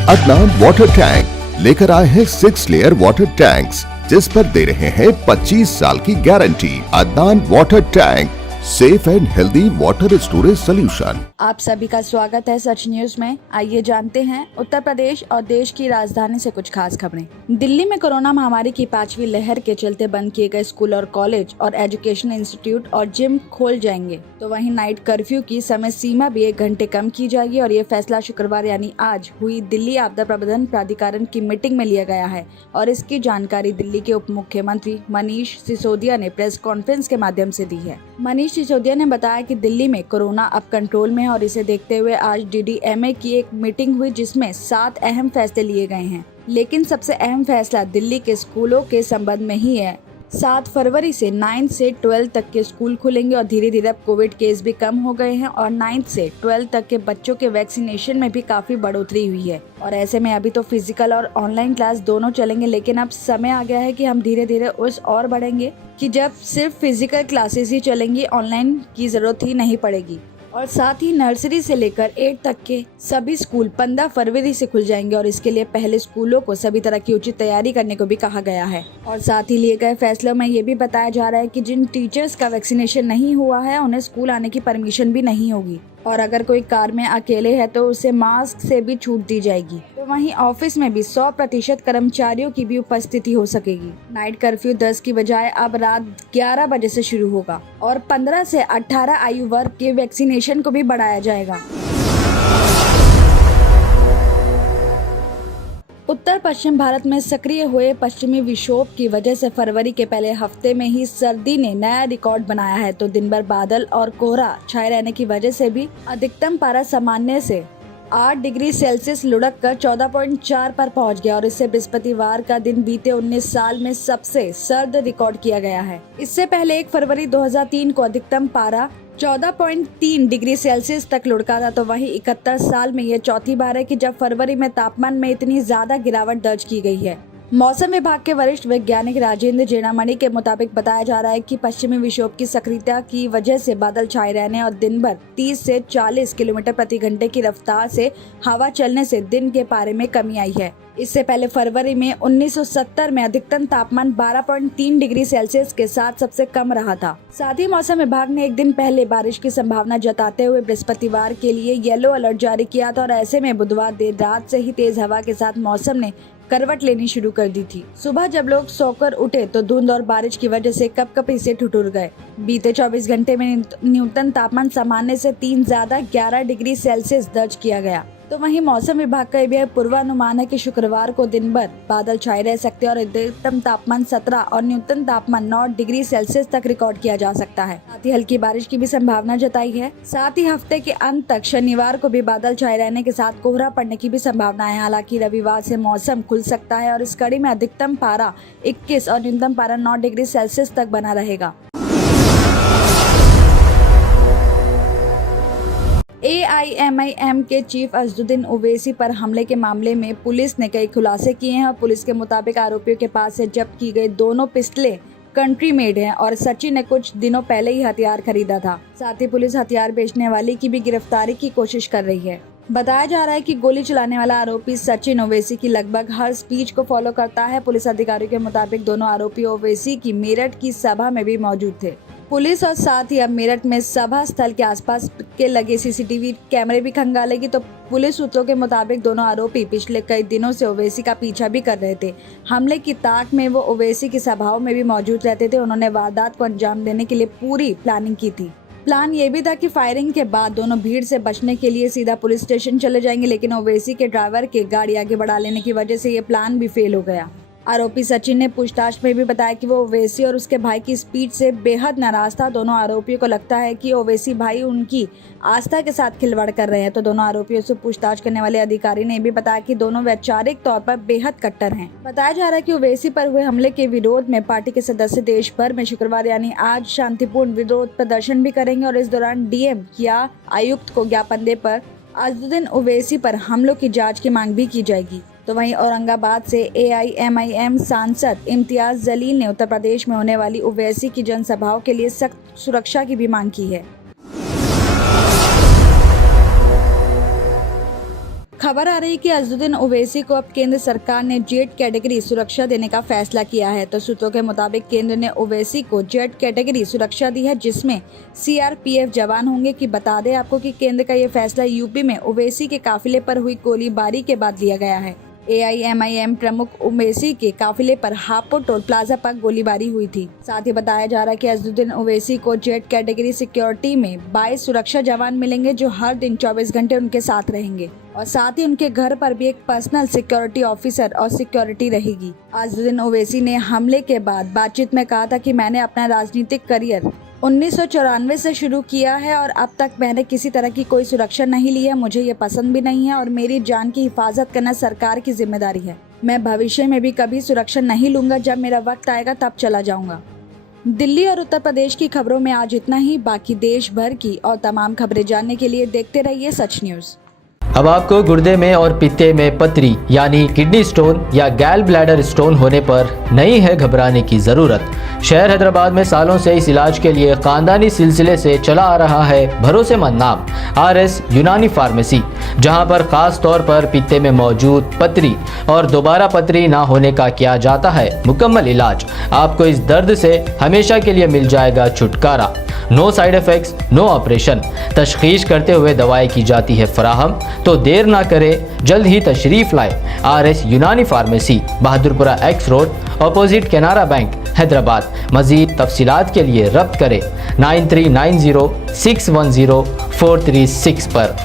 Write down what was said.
Adnan water tank लेकर आए हैं 6 लेयर वाटर टैंक्स, जिस पर दे रहे हैं 25 साल की guarantee. Adnan water tank, safe and healthy water storage solution. आप सभी का स्वागत है सच न्यूज में। आइए जानते हैं उत्तर प्रदेश और देश की राजधानी से कुछ खास खबरें। दिल्ली में कोरोना महामारी की 5वीं लहर के चलते बंद किए गए स्कूल और कॉलेज और एजुकेशन इंस्टीट्यूट और जिम खोल जाएंगे, तो वहीं नाइट कर्फ्यू की समय सीमा भी 1 घंटे कम की जाएगी। और ये फैसला शुक्रवार यानी आज हुई दिल्ली आपदा प्रबंधन प्राधिकरण की मीटिंग में लिया गया है। और इसकी जानकारी दिल्ली के उप मुख्यमंत्री मनीष सिसोदिया ने प्रेस कॉन्फ्रेंस के माध्यम से दी है। मनीष सिसोदिया ने बताया कि दिल्ली में कोरोना अब कंट्रोल में है और इसे देखते हुए आज DDMA की एक मीटिंग हुई, जिसमें 7 अहम फैसले लिए गए हैं। लेकिन सबसे अहम फैसला दिल्ली के स्कूलों के संबंध में ही है। 7 फरवरी से 9 से 12 तक के स्कूल खुलेंगे और धीरे धीरे अब कोविड केस भी कम हो गए हैं और 9 से 12 तक के बच्चों के वैक्सीनेशन में भी काफी बढ़ोतरी हुई है। और ऐसे में अभी तो फिजिकल और ऑनलाइन क्लास दोनों चलेंगे, लेकिन अब समय आ गया है कि हम धीरे धीरे उस और बढ़ेंगे कि जब सिर्फ फिजिकल क्लासेस ही चलेंगी, ऑनलाइन की जरूरत ही नहीं पड़ेगी। और साथ ही नर्सरी से लेकर 8 तक के सभी स्कूल 15 फरवरी से खुल जाएंगे और इसके लिए पहले स्कूलों को सभी तरह की उचित तैयारी करने को भी कहा गया है। और साथ ही लिए गए फैसलों में ये भी बताया जा रहा है कि जिन टीचर्स का वैक्सीनेशन नहीं हुआ है उन्हें स्कूल आने की परमिशन भी नहीं होगी। और अगर कोई कार में अकेले है तो उसे मास्क से भी छूट दी जाएगी। तो वहीं ऑफिस में भी 100% कर्मचारियों की भी उपस्थिति हो सकेगी। नाइट कर्फ्यू 10 की बजाय अब रात 11 बजे से शुरू होगा और 15 से 18 आयु वर्ग के वैक्सीनेशन को भी बढ़ाया जाएगा। उत्तर पश्चिम भारत में सक्रिय हुए पश्चिमी विक्षोभ की वजह से फरवरी के पहले हफ्ते में ही सर्दी ने नया रिकॉर्ड बनाया है। तो दिन भर बादल और कोहरा छाए रहने की वजह से भी अधिकतम पारा सामान्य से 8 डिग्री सेल्सियस लुढ़क कर 14.4 पर पहुंच गया और इससे बृहस्पतिवार का दिन बीते 19 साल में सबसे सर्द रिकॉर्ड किया गया है। इससे पहले 1 फरवरी 2003 को अधिकतम पारा 14.3 डिग्री सेल्सियस तक लुढ़का था। तो वहीं 71 साल में यह चौथी बार है कि जब फरवरी में तापमान में इतनी ज्यादा गिरावट दर्ज की गई है। मौसम विभाग के वरिष्ठ वैज्ञानिक राजेंद्र जेनामणि के मुताबिक बताया जा रहा है कि पश्चिमी विक्षोभ की सक्रियता की वजह से बादल छाए रहने और दिन भर 30 से 40 किलोमीटर प्रति घंटे की रफ्तार से हवा चलने से दिन के पारे में कमी आई है। इससे पहले फरवरी में 1970 में अधिकतम तापमान 12.3 डिग्री सेल्सियस के साथ सबसे कम रहा था। साथ ही मौसम विभाग ने एक दिन पहले बारिश की संभावना जताते हुए बृहस्पतिवार के लिए येलो अलर्ट जारी किया था। और ऐसे में बुधवार देर रात से ही तेज हवा के साथ मौसम ने करवट लेनी शुरू कर दी थी। सुबह जब लोग सोकर उठे तो धुंध और बारिश की वजह से कपकपी से ठिठुर गए। बीते 24 घंटे में न्यूनतम तापमान सामान्य से 3 ज्यादा 11 डिग्री सेल्सियस दर्ज किया गया। तो वहीं मौसम विभाग का यह पूर्वानुमान है कि शुक्रवार को दिन भर बादल छाए रह सकते हैं और अधिकतम तापमान 17 और न्यूनतम तापमान 9 डिग्री सेल्सियस तक रिकॉर्ड किया जा सकता है। साथ ही हल्की बारिश की भी संभावना जताई है। साथ ही हफ्ते के अंत तक शनिवार को भी बादल छाए रहने के साथ कोहरा पड़ने की भी संभावना है। हालांकि रविवार से मौसम खुल सकता है और इस कड़ी में अधिकतम पारा 21 और न्यूनतम पारा 9 डिग्री सेल्सियस तक बना रहेगा। AIMIM के चीफ असदुद्दीन ओवैसी पर हमले के मामले में पुलिस ने कई खुलासे किए हैं। और पुलिस के मुताबिक आरोपियों के पास से जब्त की गई दोनों पिस्टलें कंट्री मेड हैं और सचिन ने कुछ दिनों पहले ही हथियार खरीदा था। साथ ही पुलिस हथियार बेचने वाले की भी गिरफ्तारी की कोशिश कर रही है। बताया जा रहा है कि गोली चलाने वाला आरोपी सचिन ओवैसी की लगभग हर स्पीच को फॉलो करता है। पुलिस अधिकारियों के मुताबिक दोनों आरोपी ओवैसी की मेरठ की सभा में भी मौजूद थे। पुलिस और साथ ही अब मेरठ में सभा स्थल के आसपास के लगे CCTV कैमरे भी खंगालेगी। तो पुलिस सूत्रों के मुताबिक दोनों आरोपी पिछले कई दिनों से ओवैसी का पीछा भी कर रहे थे। हमले की ताक में वो ओवैसी की सभाओं में भी मौजूद रहते थे। उन्होंने वारदात को अंजाम देने के लिए पूरी प्लानिंग की थी। प्लान ये भी था कि फायरिंग के बाद दोनों भीड़ से बचने के लिए सीधा पुलिस स्टेशन चले जाएंगे, लेकिन ओवैसी के ड्राइवर के गाड़ी आगे बढ़ा लेने की वजह से ये प्लान भी फेल हो गया। आरोपी सचिन ने पूछताछ में भी बताया कि वो ओवैसी और उसके भाई की स्पीड से बेहद नाराज था। दोनों आरोपियों को लगता है कि ओवैसी भाई उनकी आस्था के साथ खिलवाड़ कर रहे हैं। तो दोनों आरोपियों से पूछताछ करने वाले अधिकारी ने भी बताया कि दोनों वैचारिक तौर पर बेहद कट्टर हैं। बताया जा रहा है कि ओवैसी पर हुए हमले के विरोध में पार्टी के सदस्य देश भर में शुक्रवार यानी आज शांतिपूर्ण विरोध प्रदर्शन भी करेंगे और इस दौरान DM या आयुक्त को ज्ञापन दे पर असदुद्दीन ओवैसी पर हमलों की जाँच की मांग भी की जाएगी। तो वहीं औरंगाबाद से AIMIM सांसद इम्तियाज जलील ने उत्तर प्रदेश में होने वाली ओवैसी की जनसभाओं के लिए सख्त सुरक्षा की भी मांग की है। खबर आ रही है कि अजदुद्दीन ओवैसी को अब केंद्र सरकार ने जेड कैटेगरी सुरक्षा देने का फैसला किया है। तो सूत्रों के मुताबिक केंद्र ने ओवैसी को जेड कैटेगरी सुरक्षा दी है, जिसमें सीआरपीएफ जवान होंगे। कि बता दें आपको कि केंद्र का ये फैसला यूपी में ओवैसी के काफिले पर हुई गोलीबारी के बाद लिया गया है। AIMIM प्रमुख ओवैसी के काफिले पर हापुड़ टोल प्लाजा पर गोलीबारी हुई थी। साथ ही बताया जा रहा है कि अजदुद्दीन ओवैसी को जेड कैटेगरी सिक्योरिटी में 22 सुरक्षा जवान मिलेंगे, जो हर दिन 24 घंटे उनके साथ रहेंगे और साथ ही उनके घर पर भी एक पर्सनल सिक्योरिटी ऑफिसर और सिक्योरिटी रहेगी। अजदुद्दीन ओवैसी ने हमले के बाद बातचीत में कहा था कि मैंने अपना राजनीतिक करियर 1994 से शुरू किया है और अब तक मैंने किसी तरह की कोई सुरक्षा नहीं ली है। मुझे ये पसंद भी नहीं है और मेरी जान की हिफाजत करना सरकार की जिम्मेदारी है। मैं भविष्य में भी कभी सुरक्षा नहीं लूंगा। जब मेरा वक्त आएगा तब चला जाऊंगा। दिल्ली और उत्तर प्रदेश की खबरों में आज इतना ही। बाकी देश भर की और तमाम खबरें जानने के लिए देखते रहिए सच न्यूज़। अब आपको गुर्दे में और पित्ते में पथरी यानी किडनी स्टोन या गैल ब्लैडर स्टोन होने पर नहीं है घबराने की ज़रूरत। शहर हैदराबाद में सालों से इस इलाज के लिए खानदानी सिलसिले से चला आ रहा है भरोसेमंद नाम RS यूनानी फार्मेसी, जहां पर खास तौर पर पित्ते में मौजूद पथरी और दोबारा पथरी ना होने का किया जाता है मुकम्मल इलाज। आपको इस दर्द से हमेशा के लिए मिल जाएगा छुटकारा। No side effects, no operation. तशखीस करते हुए दवाएं की जाती है फराहम। तो देर ना करें, जल्द ही तशरीफ लाए RS यूनानी pharmacy, Bahadurpura X road, opposite Canara bank, Hyderabad. मज़ीद तफसीलात के लिए रब्त करें 9390610436 पर।